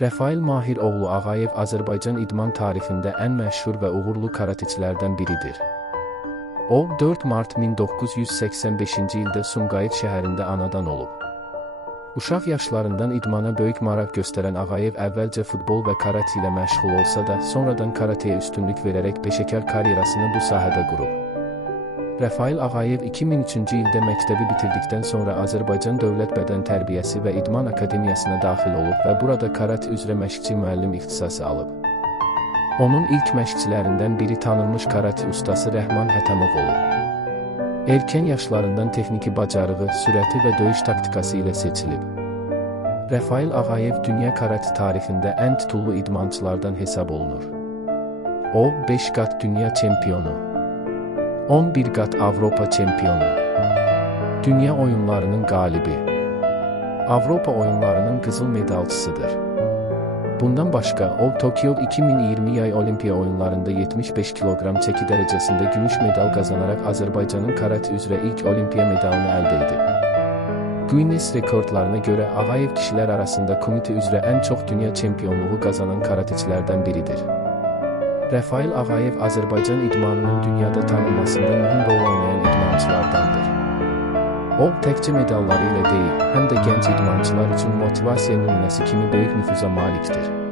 Rəfail Mahir oğlu Ağayev Azərbaycan idman tarixində ən məşhur və uğurlu karateçilərdən biridir. O, 4 mart 1985-ci ildə Sumqayıt şəhərində anadan olub. Uşaq yaşlarından idmana böyük maraq göstərən Ağayev əvvəlcə futbol və karate ilə məşğul olsa da, sonradan karateyə üstünlük verərək peşəkar karyerasını bu sahədə qurub. Rəfail Ağayev 2003-cü ildə məktəbi bitirdikdən sonra Azərbaycan Dövlət Bədən Tərbiyəsi və İdman Akademiyasına daxil olub və burada karate üzrə məşqçi müəllim ixtisası alıb. Onun ilk məşqçilərindən biri tanınmış karate ustası Rəhman Hətəmov olub. Erkən yaşlarından texniki bacarığı, sürəti və döyüş taktikası ilə seçilib. Rəfail Ağayev dünya karate tarixində ən titullu idmançılardan hesab olunur. O, 5 qat dünya çempionu, 11 qat Avropa çempionu, dünya oyunlarının qalibi, Avropa oyunlarının qızıl medalçısıdır. Bundan başqa, o, Tokyo 2020 yay Olimpiya oyunlarında 75 kiloqram çəki dərəcəsində gümüş medal qazanaraq Azərbaycanın karate üzrə ilk Olimpiya medalını əldə edib. Guinness rekordlarına görə Ağayev kişilər arasında komitə üzrə ən çox dünya çempionluğu qazanan karateçilərdən biridir. Rəfail Ağayev Azərbaycan idmanının dünyada tanınmasında mühüm rol oynayan idmançılardandır. O, təkcə medalları ilə deyil, həm də gənc idmançılar üçün motivasiya nümunəsi kimi böyük nüfuza malikdir.